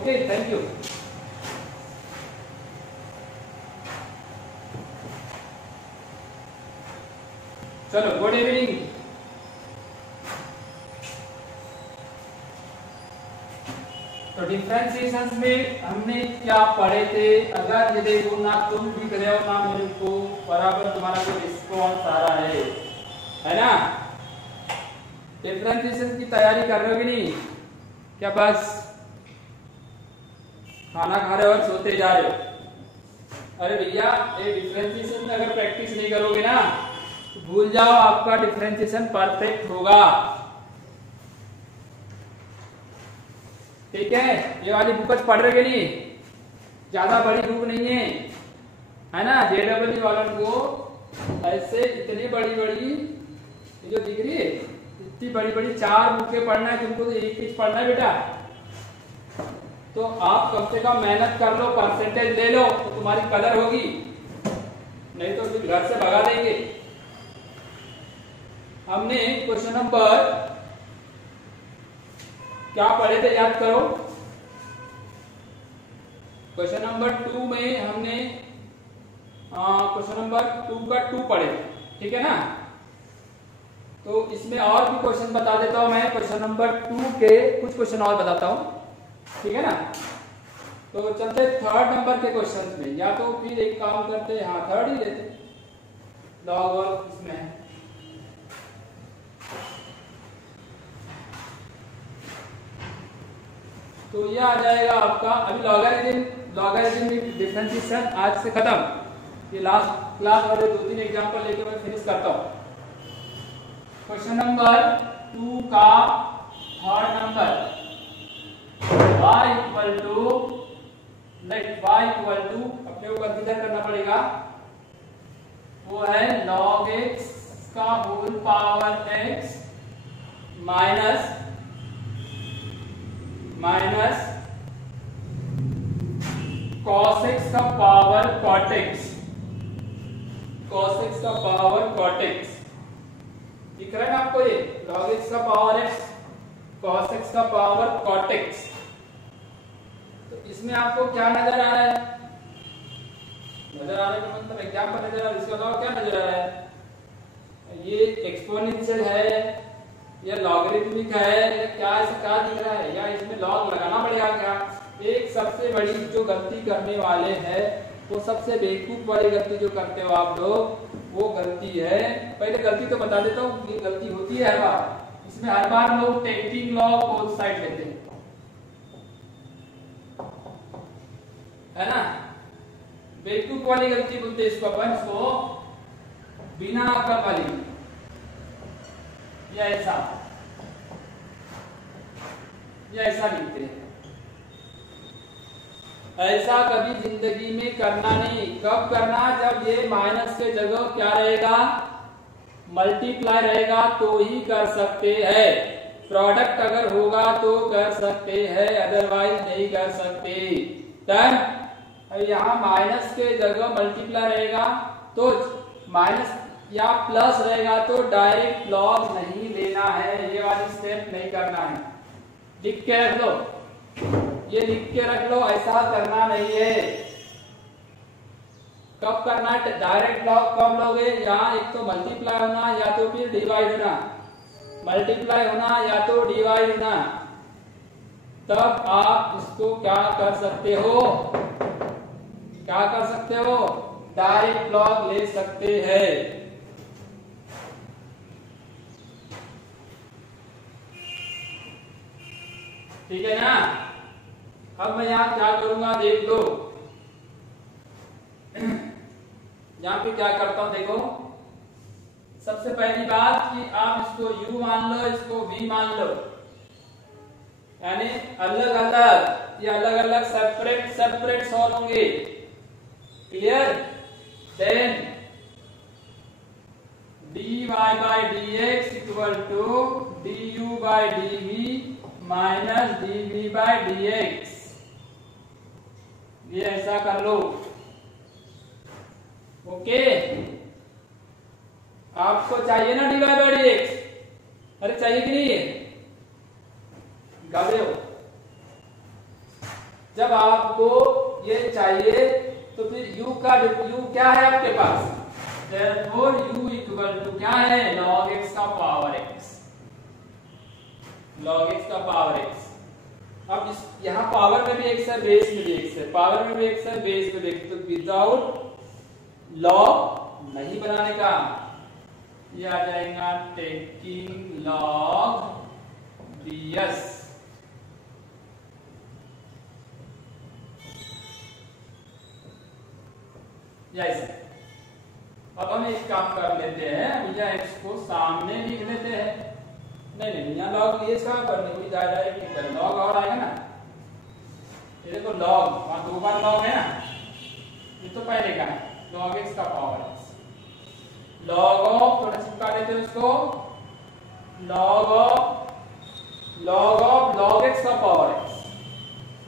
Okay, thank you. चलो, good evening. तो differentiation में हमने क्या पढ़े थे? अगर ये देखो ना तुम लिख रहे हो ना मेरे को बराबर तुम्हारा कोई रिस्पॉन्स आ रहा है ना? डिफरेंशिएशन की तैयारी कर रहे हो कि नहीं? क्या बस खाना खा रहे हो और सोते जा रहे हो? अरे भैया, ये डिफरेंशिएशन में अगर प्रैक्टिस नहीं करोगे ना तो भूल जाओ आपका डिफरेंशिएशन परफेक्ट होगा। ठीक है, ये वाली बुक पढ़ रहे नहीं? ज्यादा बड़ी बुक नहीं है ना? JEE वालों को ऐसे इतनी बड़ी बड़ी जो दिख रही है, इतनी बड़ी बड़ी 4 बुकें पढ़ना है तुमको, तो एक पेज पढ़ना है बेटा। तो आप कम से कम मेहनत कर लो, परसेंटेज ले लो तो तुम्हारी कदर होगी, नहीं तो फिर घर से भगा देंगे। हमने क्वेश्चन नंबर क्या पढ़े थे, याद करो। क्वेश्चन नंबर 2 में हमने क्वेश्चन नंबर 2 का 2 पढ़े, ठीक है ना? तो इसमें और भी क्वेश्चन बता देता हूं मैं। क्वेश्चन नंबर 2 के कुछ क्वेश्चन और बताता हूं, ठीक है ना? तो चलते 3rd नंबर के क्वेश्चन में, या तो फिर एक काम करते, हाँ 3rd ही लेते, लॉग और इसमें। तो ये आ जाएगा आपका अभी लॉगरिथम डिफरेंशिएशन आज से खत्म। ये लास्ट क्लास वाले 2-3 एग्जांपल लेके मैं फिनिश करता हूं। क्वेश्चन नंबर 2 का 3rd number, y equal to अपने को कंसीडर करना पड़ेगा, वो है log x का whole power x minus cos x का power cot x, cos x का पावर cot x। दिख रहा है ना आपको? ये log x का पावर x, cos x का पावर cot x। तो इसमें आपको क्या नजर आ रहा है? नजर आ रहा है का मतलब एग्जांपल नजर आ रहा है, इसके अलावा क्या नजर आ रहा है? ये एक्सपोनेंशियल है या लॉगरिथमिक है या क्या, ऐसा क्या दिख रहा है? या इसमें लॉग लगाना पड़ेगा क्या? एक सबसे बड़ी जो गलती करने वाले हैं, वो सबसे बेवकूफ वाली गलती जो करते हो आप लोग, वो गलती है, पहले गलती तो बता देता हूँ, ये गलती होती है हर बार। इसमें हर बार लोग टेकिंग लॉग बोथ साइड लेते हैं, है ना? बेवकूफ वाली गलती बोलते हैं इसको अपन, इसको बिना अकल वाली, या ऐसा लिखते हैं। ऐसा कभी जिंदगी में करना नहीं। कब करना? जब ये माइनस के जगह क्या रहेगा? मल्टीप्लाई रहेगा तो ही कर सकते हैं। प्रोडक्ट अगर होगा तो कर सकते हैं, अदरवाइज नहीं कर सकते। तब यहाँ माइनस के जगह मल्टीप्लाई रहेगा तो माइनस या प्लस रहेगा तो डायरेक्ट लॉग नहीं लेना है, ये वाली स्टेप नहीं करना है। लिख के रख लो, ये लिख के रख लो, ऐसा करना नहीं है। कब करना है? डायरेक्ट लॉग कब लोगे? यहाँ एक तो मल्टीप्लाई होना या तो फिर डिवाइड होना, मल्टीप्लाई होना या तो डिवाइड होना, तब आप इसको क्या कर सकते हो? क्या कर सकते हो? डायरेक्ट लॉग ले सकते हैं। ठीक है ना? अब मैं यहाँ क्या करूंगा देख लो, यहाँ पे क्या करता हूं देखो। सबसे पहली बात कि आप इसको u मान लो, इसको v मान लो, यानी अलग अलग, ये अलग अलग सेपरेट सॉल्व होंगे। Clear? Then dy by dx equal to du by dv minus dv by dx, ये ऐसा कर लो। ओके, आपको चाहिए ना dy by dx? अरे चाहिए कि नहीं? गधे हो। जब आपको ये चाहिए तो फिर u क्या है आपके पास, therefore u इक्वल टू क्या है, log x का पावर x, log x का पावर x। अब इस यहाँ पावर में भी x है, बेस में भी x है, पावर में भी x है, बेस में भी x, तो विदाउट log नहीं बनाने का, ये आ जाएगा टेकिंग log ds। यस, अब हम एक काम कर लेते हैं, भैया x को सामने लिख लेते हैं। नहीं यहाँ log ds का करने कोई डायरेक्ट नहीं कर, log और आएगा ना, ये देखो log, वहां दो बार log है ना, ये तो पहले का है, log x का पावर x, log ऑफ, थोड़ा चिपका लेते हैं उसको, log ऑफ log x का पावर x,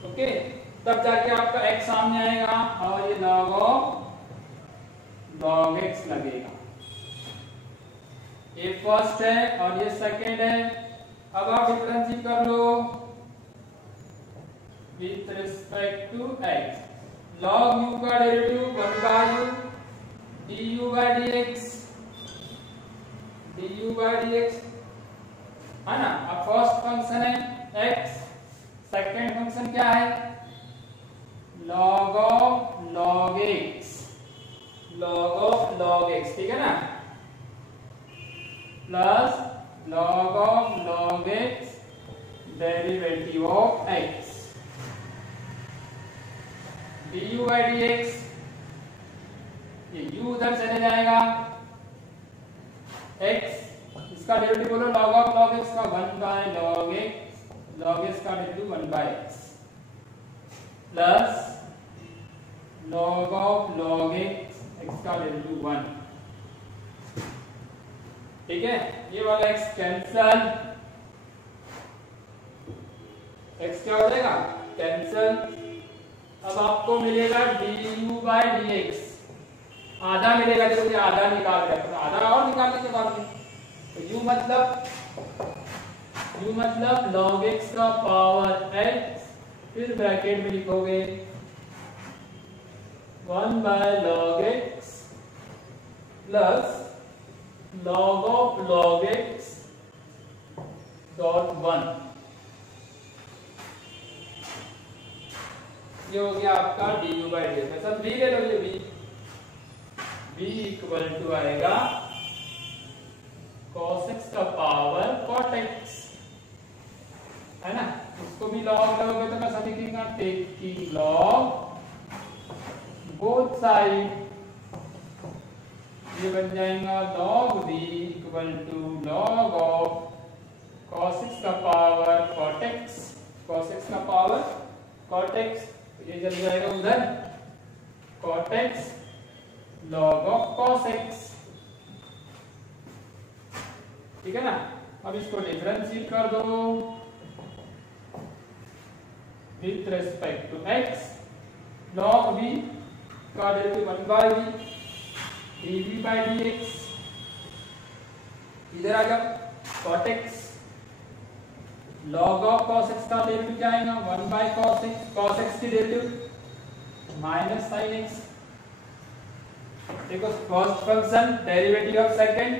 ओके, तब जाके आपका x सामने आएगा और ये log ऑफ log x लगेगा। ये फर्स्ट है और ये सेकंड है। अब आप डिफरेंशिएट कर लो with respect to x, log u का derivative 1 by u du by dx, है ना। अब फर्स्ट फंक्शन है x, सेकंड फंक्शन क्या है, log ऑफ log x, ठीक है ना, plus log of log x derivative of x du by dx, ये u उधर चले जाएगा, x इसका डेरिवेटिव बोलो log ऑफ log x का 1 by log x, log x का derivative 1 by x, plus log of log x का derivative 1, ठीक है। ये वाला x कैंसल, x क्या हो जाएगा, कैंसल। अब आपको मिलेगा du by dx, आधा मिलेगा, जब ये आधा निकाल रहे हैं, आधा और निकालने के बाद में तो u मतलब log x का पावर x, फिर ब्रैकेट में लिखोगे 1 by log x plus log of log x dot 1, ये हो गया आपका du by dx। सब v ले लो, ये v इक्वल टू आएगा cos x का पावर cot x, है ना। इसको भी log लोगे तो कैसा दिखेगा, टेकिंग log बोथ साइड, ये बन जाएगा log v equal to log of cos x का power cot x, cos x का पावर cot x, ये चल जाएगा उधर cot x log of cos x, ठीक है ना। अब इसको डिफरेंशिएट कर दो with respect to x, log v का derivative 1 by v dv by dx, इधर आ जाओ cot x, log of cos x का डेरिवेटिव क्या आएगा, 1 by cos x की डेरिवेटिव माइनस sin x, देखो first function derivative of second,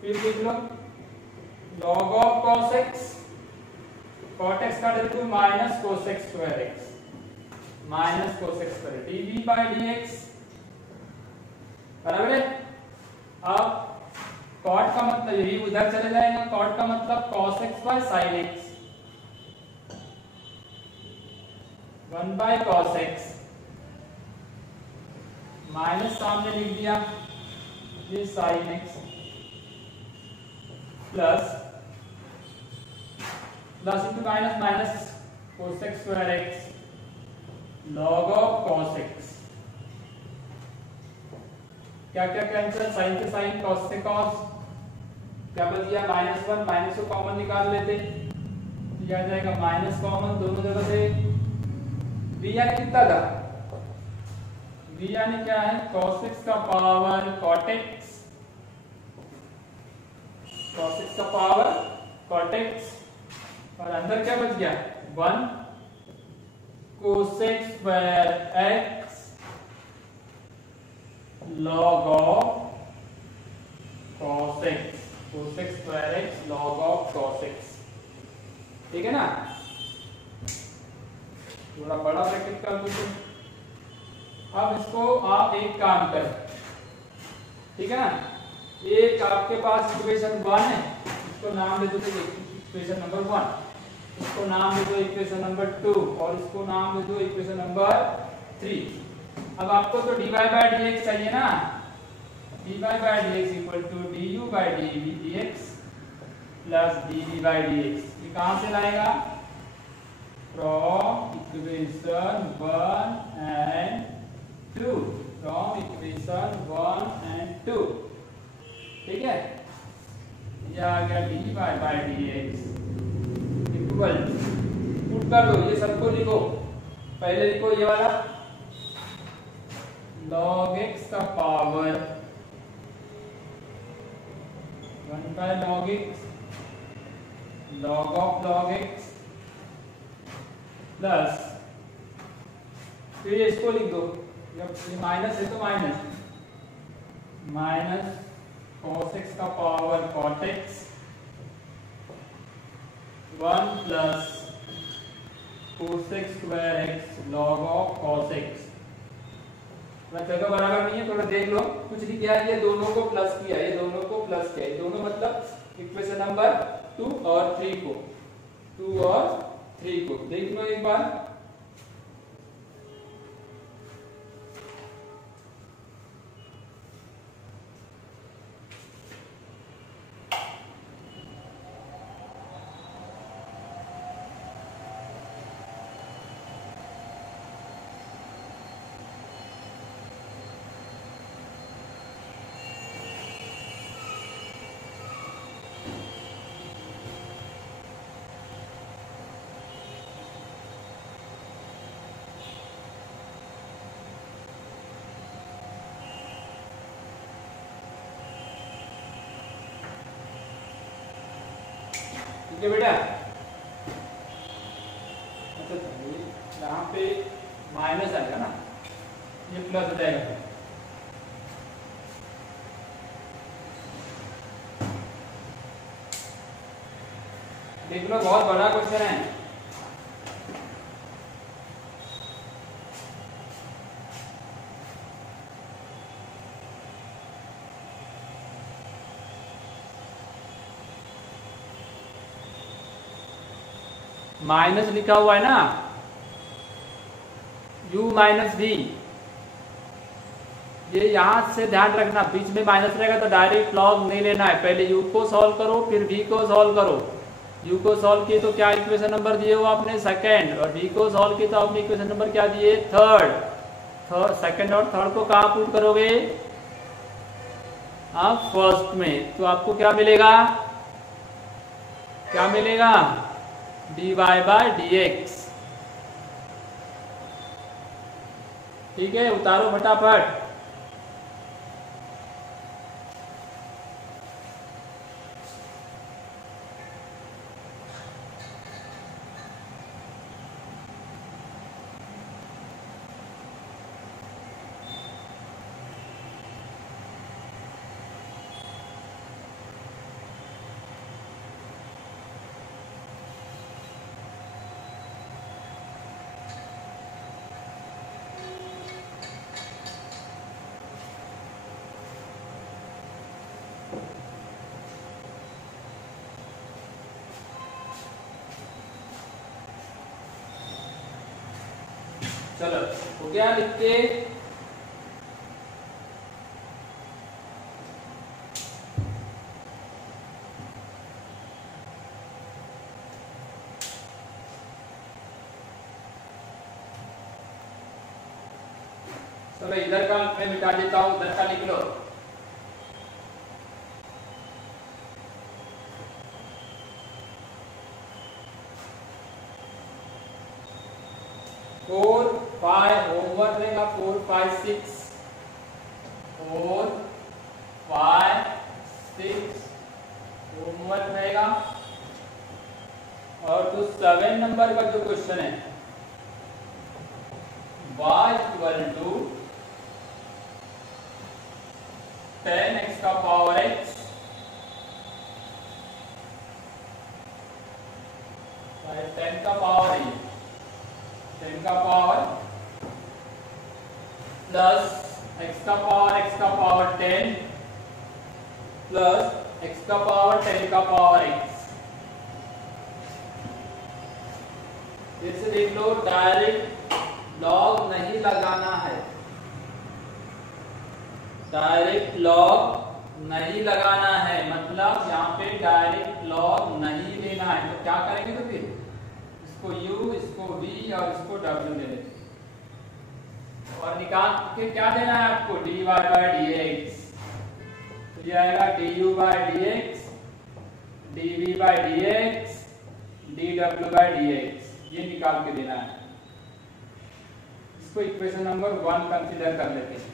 फिर लिख लो log of cos x, cot x का derivative minus cos x square x, minus cos x square dv by dx, बराबर है। अब cot का मतलब यही उधर चले जाएगा, cot का मतलब cos x by sin x, 1 by cos x, minus सामने लिख दिया, ये sin x, plus into minus minus cos x square x, log of cos x, क्या क्या कैंसिल, साइन से साइन, कॉस से कॉस, क्या बच गया -1, माइनस को कॉमन निकाल लेते, ये आ जाएगा माइनस कॉमन दोनों जगह से, v यानी कितना था, v यानी क्या है, cos x का power cot x, cos x का पावर cot x, और अंदर क्या बच गया 1, cosec square x log of cos x, cosec square x log of cos x. ठीक है ना, थोड़ा बड़ा ब्रैकेट कर दो। अब इसको आप एक काम कर, ठीक है ना, एक आपके पास इक्वेशन 1 है, इसको नाम दे दो इक्वेशन नंबर 1, इसको नाम दे दो इक्वेशन नंबर 2 और इसको नाम दे दो इक्वेशन नंबर 3। अब आपको तो dy बाय dx चाहिए ना, dy by dx equal to du by dx plus dv by dx। ये कहां से लाएगा? From equation 1 and 2, from equation 1 and 2। ठीक है, ये आ गया dy by dx equal, put कर दो, ये सबको लिखो। पहले लिखो ये वाला log x का power 1 by log x log of log x plus, फिर इसको लिख दो, जब ये माइनस है तो माइनस, माइनस cos x का power cot x 1 plus cosec square x log of cos x। जगह बराबर नहीं है, थोड़ा देख लो, कुछ नहीं किया, ये दोनों को प्लस किया, ये दोनों को प्लस किया, ये दोनों मतलब इक्वेशन नंबर 2 और 3 को, 2 और 3 को देख लो एक बार। ठीक है बेटा, अच्छा यहाँ पे माइनस आएगा ना, ये प्लस हो जाएगा। देख लो, बहुत बड़ा क्वेश्चन है। माइनस लिखा हुआ है ना, u माइनस v, ये यहां से ध्यान रखना, बीच में माइनस रहेगा तो डायरेक्ट लॉग नहीं लेना है, पहले u को सॉल्व करो फिर v को सॉल्व करो। u को सॉल्व किए तो क्या इक्वेशन नंबर दिए हो आपने? सेकंड। और v को सॉल्व किए तो आपने इक्वेशन नंबर क्या दिए? थर्ड। सेकंड और थर्ड को कहां पुट करोगे? आप फर्स्ट में, तो आपको क्या मिलेगा? क्या मिलेगा? dy by dx। ठीक है, उतारो फटाफट। चलो हो गया लिख के। चलो इधर का मैं मिटा देता हूं, उधर का लिख लो। फोर फाइव होमवर्क रहेगा, 4 5 6 4 5 6 होमवर्क रहेगा। और तो 7 नंबर का जो क्वेश्चन है y इक्वल टू 10x का पावर x 10 का पावर है 10 का पावर प्लस x का पावर 10 प्लस x का पावर 10 का पावर x। फिर से देख लो, डायरेक्ट लॉग नहीं लगाना है, डायरेक्ट लॉग नहीं लगाना है, मतलब यहाँ पे डायरेक्ट लॉग नहीं लेना है। तो क्या करेंगे, तो फिर इसको u, इसको v और इसको w ले लेते और निकाल के क्या देना है आपको, dy by dx। तो ये आएगा du by dx, dv by dx, dw by dx, ये निकाल के देना है। इसको इक्वेशन नंबर 1 कंसीडर कर लेते हैं।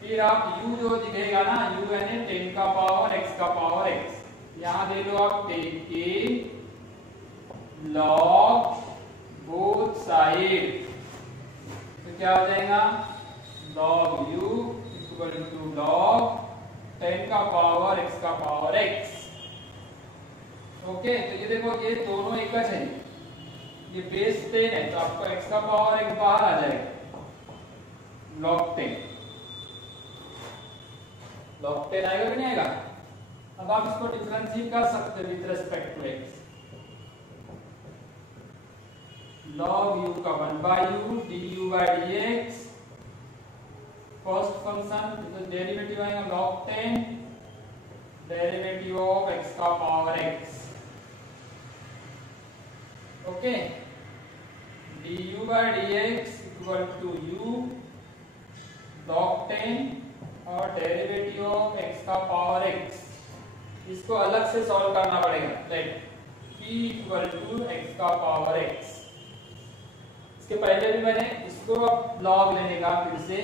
फिर आप u जो दिखेगा ना, u यानी 10 का पावर x का पावर x, यहाँ दे लो आप 10 के log बोथ साइड, तो क्या हो जाएगा, log u equal to log 10 का पावर x का पावर x। ओके, तो ये देखो ये दोनों एक है, ये बेस 10 है तो आपको x का पावर x बाहर आ जाएगा, log 10 आएगा कि नहीं आएगा। अब आप इसको डिफरेंशिएट कर सकते हैं with respect to x। log u का 1 by u du by dx, first function तो डेरिवेटिव आएगा log 10 डेरिवेटिव ऑफ x का power x। Okay, du by dx equal to u log 10 और डेरिवेटिव ऑफ x का power x। इसको अलग से solve करना पड़ेगा, let p equal to x का पावर x। इसके पहले भी मैंने इसको अब लॉग लेने का, फिर से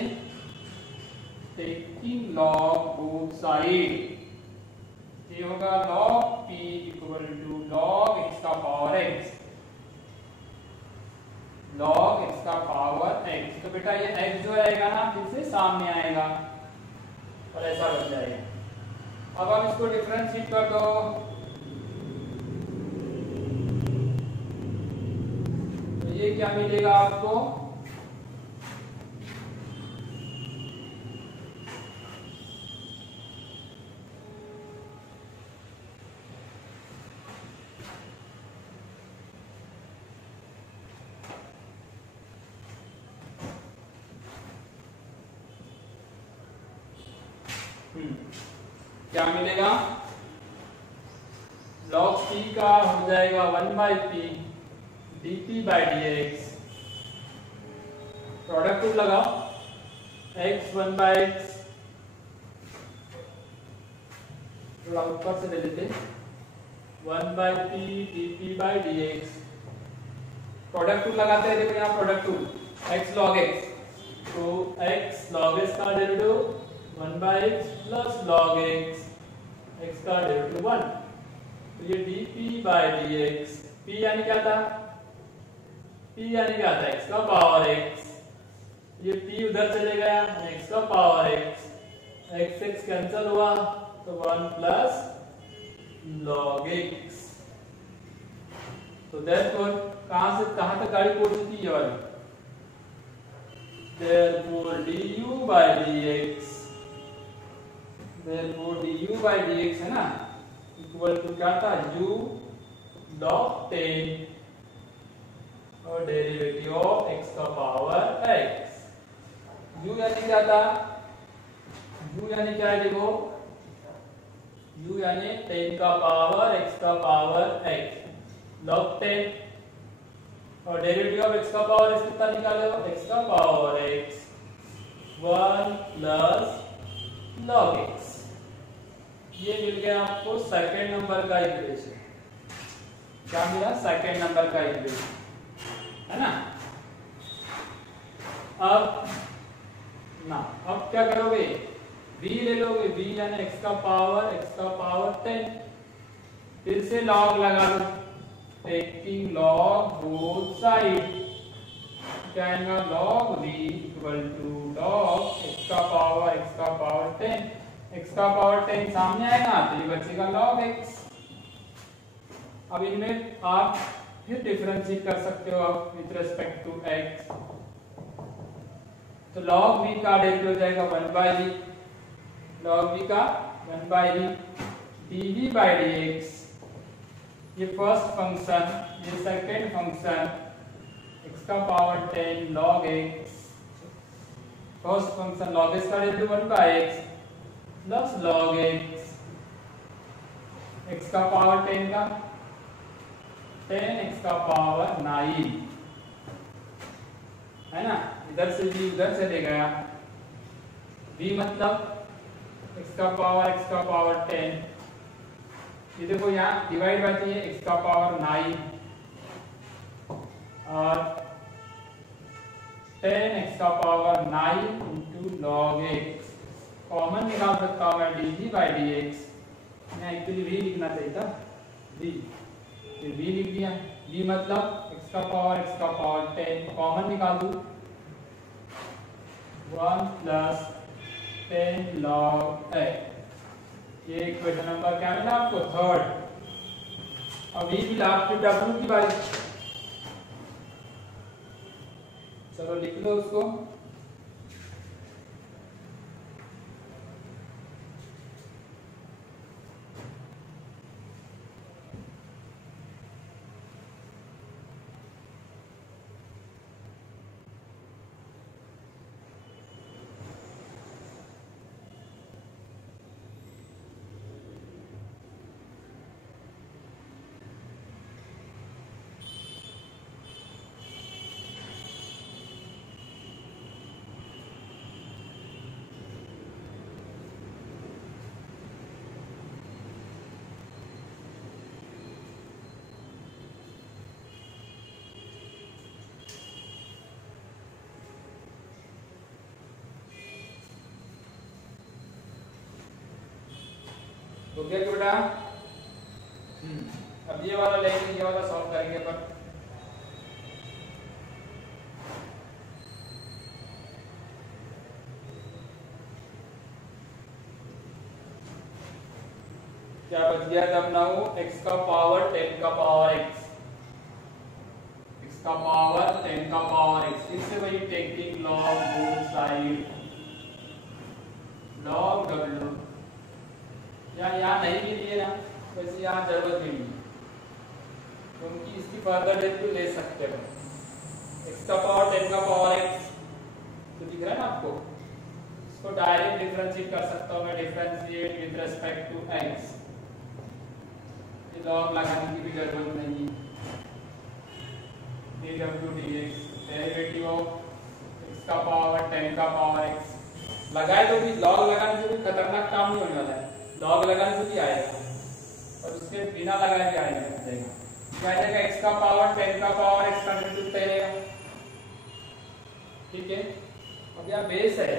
टेकिंग लॉग बोथ साइड, ये होगा log p equal to log x का पावर x, log x का पावर x। तो बेटा ये x जो आएगा ना फिर से सामने आएगा और ऐसा बन जाएगा। अब आप इसको डिफरेंशिएट कर दो, तो ये क्या मिलेगा आपको, क्या मिलेगा, log p का हो जाएगा 1 by p dt by dx, product rule लगाओ, x 1 by x, थोड़ा ऊपर से ले लेते, 1 by p dt by dx, product rule लगाते हैं। देखो यहाँ product rule x log x, तो x log x का derivative 1 by x plus log x, x का डेरिवेटिव 1, तो ये dp by dx, p यानी क्या था, p यानी क्या था, x का पावर x, ये p उधर चले गया, x का power x, x x cancel हुआ तो 1 प्लस log x। तो देयरफॉर कहां से कहां तक गाड़ी पहुंची थी ये वाली, therefore du by dx, therefore du by dx है ना इक्वल टू क्या था, u log 10 और डेरिवेटिव ऑफ x का पावर x। u यानी क्या था, u यानी क्या है, देखो u यानी 10 का पावर x का पावर x log 10 और डेरिवेटिव ऑफ x का पावर x कितना निकाले हो, x का power x 1 plus log x। ये मिल गया आपको सेकंड नंबर का इक्वेशन, क्या मिला, सेकंड नंबर का इक्वेशन है ना। अब क्या करोगे, v ले लोगे, v यानी x का पावर 10, फिर से log लगा लो, टेकिंग log बोथ साइड, क्या आएगा log v equal to log x का पावर 10, x का पावर 10 सामने आएगा तो ये बचेगा log x। अब इनमें आप फिर डिफरेंशिएट कर सकते हो आप विद रिस्पेक्ट टू x। तो log v का डेरिवेटिव हो जाएगा 1/v, log v का 1/v dv by dx। ये फर्स्ट फंक्शन, ये सेकंड फंक्शन x का power 10 log x, first function log x का derivative 1/x plus log x, x का पावर 10 का 10 x का पावर 9 है ना, इधर से भी उधर चले गया, v मतलब x का पावर 10, ये देखो यहाँ डिवाइड बाय है x का पावर 9 और 10 x का power 9 into log x। Common निकाल सकता हूँ मैं dv by dx, मैं एक्चुअली v लिखना चाहिए था, v, फिर v लिख दिया, v मतलब x का पावर 10, कॉमन निकाल दूँ 1 प्लस 10 log x। ये क्वेश्चन नंबर क्या मिला आपको, थर्ड। अब ये भी लास्ट w की बारी, चलो लिख लो उसको। तो क्या बेटा, अब ये वाला लेंगे, ये वाला सॉल्व करेंगे अपन। क्या बच गया तब ना हो, x का पावर 10 का पावर x, x का पावर 10 का पावर x, इससे वही taking log both side log w, यहाँ नहीं भी दिए ना, वैसे यहाँ जरूरत भी नहीं, क्योंकि इसकी फर्दर डेरिवेटिव ले सकते हो। x का पावर 10 का पावर x तो दिख रहा है ना आपको, इसको डायरेक्ट डिफरेंशिएट कर सकता हूँ मैं, differentiate with respect to x, ये लॉग लगाने की भी जरूरत नहीं। dw dx derivative of x का पावर 10 का पावर x, लगाए तो भी लॉग लगाने से भी खतरनाक काम नहीं होने वाला है, लॉग लगाने से भी आएगा और उसके बिना लगाए भी आएगा, क्या आएगा x का पावर 10 का पावर x का डेरिवेटिव रहेगा, ठीक है। अब यहाँ बेस है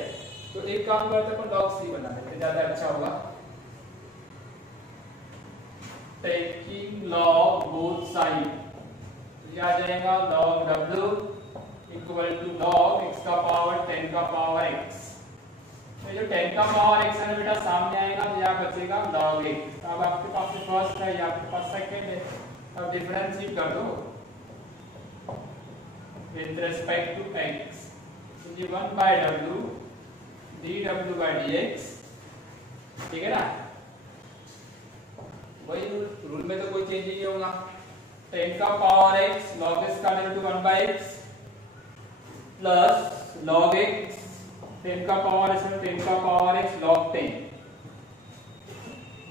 तो एक काम करते हैं, log c बना देते, ज्यादा अच्छा होगा। टेकिंग log बोथ साइड, ये आ जाएगा log w equal to log x का पावर 10 का पावर x। तो जो 10 का पावर x है बेटा सामने आएगा तो यहाँ बचेगा log x। अब आपके पास फर्स्ट है, या आपके पास सेकंड है, अब डिफरेंशिएट कर दो विद रिस्पेक्ट टू x, तो ये 1/w dw by dx, ठीक है ना, वही रूल में तो कोई चेंज नहीं होगा। 10 का पावर x log x का derivative 1/x plus log x 10 का पावर x में 10 का पावर x log 10,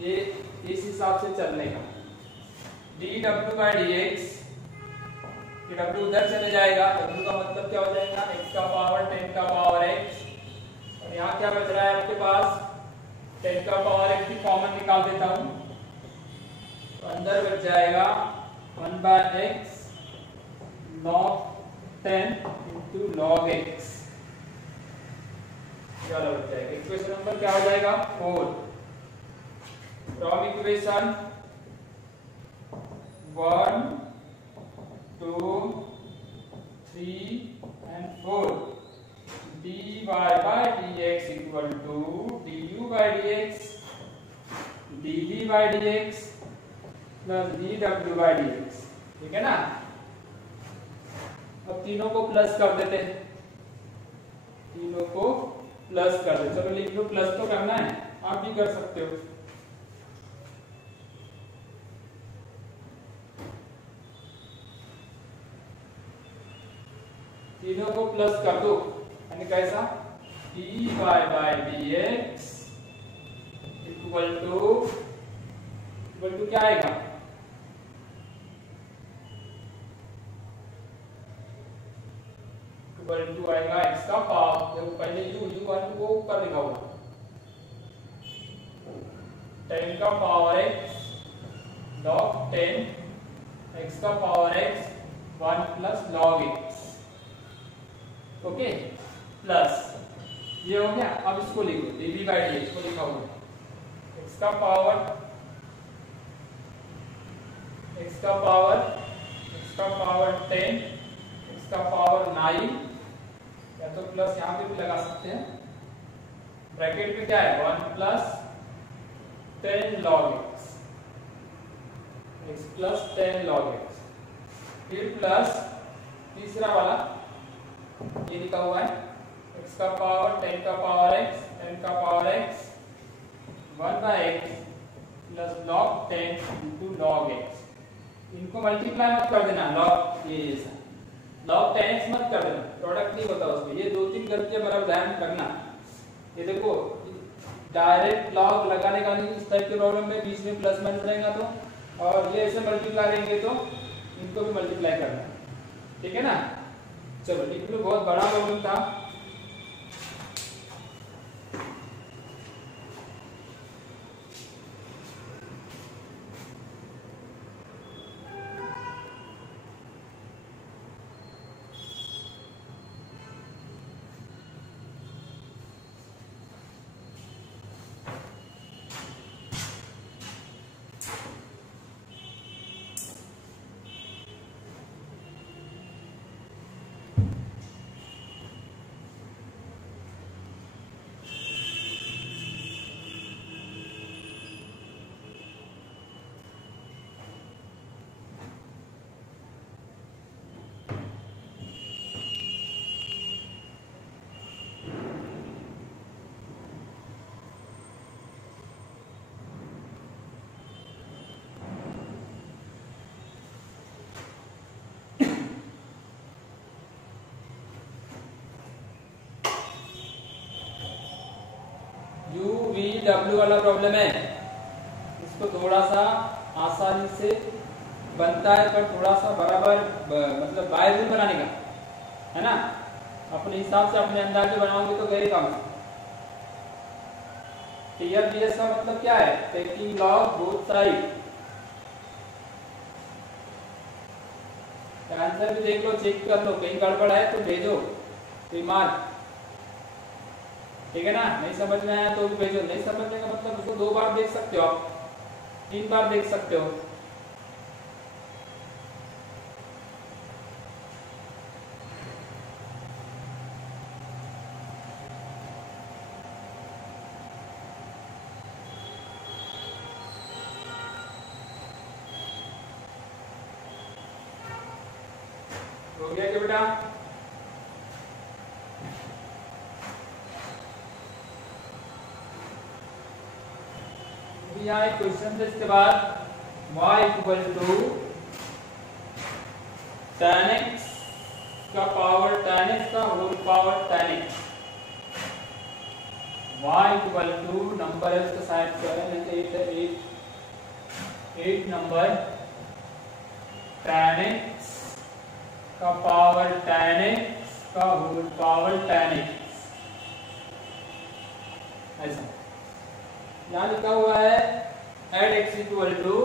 ये इस हिसाब से चलने का। dw by dx, ये w उधर चले जाएगा, w का मतलब क्या हो जाएगा, x का पावर 10 का पावर x, और यहाँ क्या बच रहा है आपके पास, 10 का पावर x की कॉमन निकाल देता हूँ, तो अंदर बच जाएगा 1/x log 10 into log x, क्या बच जाएगा। इक्वेशन नंबर क्या हो जाएगा 4। From equation 1 2 3 by d x plus D W by d x, ठीक है ना। अब तीनों को प्लस कर देते हैं, तीनों को प्लस कर दे। चलो लिख लो, प्लस तो करना है, आप भी कर सकते हो। तीनों को प्लस कर दो, यानी कैसा, d y by d x equal to क्या आएगा, इक्वल टू आएगा एक्स का पावर, देखो पहले यू वन को ऊपर लिखा हुआ 10 का पावर x log 10 x का power x 1 plus log x, okay, plus ये हो गया। अब इसको लिखो, dv बाई dx को लिखा हुआ x का पावर 10 x का पावर 9, या तो प्लस यहाँ पे भी लगा सकते हैं, ब्रैकेट में क्या है 1 plus 10 log x, x plus 10 log x, फिर प्लस तीसरा वाला ये लिखा हुआ है x का पावर 10 का पावर x 10 का power x 1 by x plus log 10 into log x। इनको मल्टीप्लाई मत कर देना, log ये ऐसा log 10x मत कर देना, प्रोडक्ट नहीं होता उसमें। ये दो तीन गलतियां बराबर ध्यान रखना। ये देखो डायरेक्ट log लगाने का नहीं, इस टाइप के प्रॉब्लम में बीच में प्लस माइनस रहेगा तो, और ये ऐसे मल्टीप्लाई रहेंगे तो इनको भी मल्टीप्लाई करना, ठीक है ना। चलो लिख लो, बहुत बड़ा प्रॉब्लम था। UVW वाला प्रॉब्लम है, इसको थोड़ा सा आसानी से बनता है, पर थोड़ा सा बराबर मतलब बाय रूल बनाने का है ना, अपने हिसाब से अपने अंदाज से बनाओगे तो गए काम। TFDS का मतलब क्या है, taking log both side. Answer भी देख लो, चेक कर लो, कहीं गड़बड़ है तो भेजो रिमार्क, ठीक है ना। नहीं समझ में आया तो भी भेजो, नहीं समझने का मतलब उसको 2 बार देख सकते हो आप, 3 बार देख सकते हो। हो गया क्या बेटा? यहाँ एक क्वेश्चन है, इसके बाद y equal to tan x का पावर tan x का whole power tan x, y equal to number है उसका साइड पर 8 नंबर tan x का पावर tan x का होल पावर tan x, ऐसा यहाँ लिखा हुआ है एड x इक्वल टू,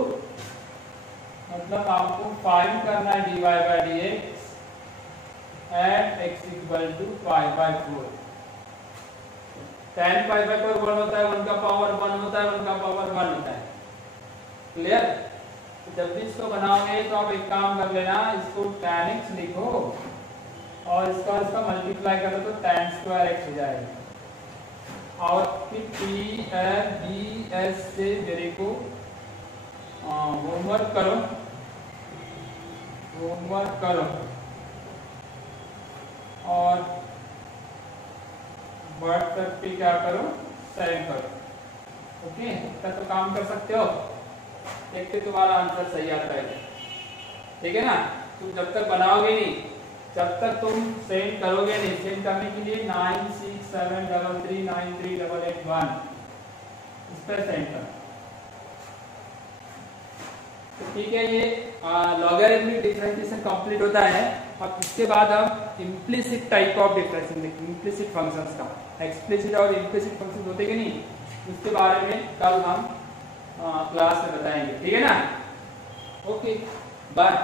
मतलब आपको फाइंड करना है dy by d x at x equal to 5/4। tan 5/4 1 होता है, 1 का पावर 1 होता है, 1 का पावर 1 होता है, क्लियर। तो जब भी इसको बनाओगे तो आप एक काम कर लेना, इसको tan x लिखो और इसका मल्टीप्लाई करो तो tan स्क्वायर x हो जाएगा, और फिर PFDS से मेरे को होमवर्क करो, होमवर्क करो और व्हाट्सएप पे क्या करो, सेंड करो। ओके, तब तो काम कर सकते हो। देखते तुम्हारा आंसर सही आता है, ठीक है ना। तुम जब तक बनाओगे नहीं, जब तक तुम सेंड करोगे नहीं, सेंड करने के लिए 9673393881 इस पर सेंड करो। तो ठीक है, ये लॉगरिथमिक डिफरेंशिएशन कंप्लीट होता है। अब इसके बाद हम इम्प्लिसिट टाइप ऑफ डिफरेंशिएशन देखेंगे, इम्प्लिसिट फंक्शंस का। एक्सप्लिसिट और इम्प्लिसिट फंक्शंस होते कि नहीं, उसके बारे में कल हम क्लास में बताएंगे, ठीक है ना। Okay, bye.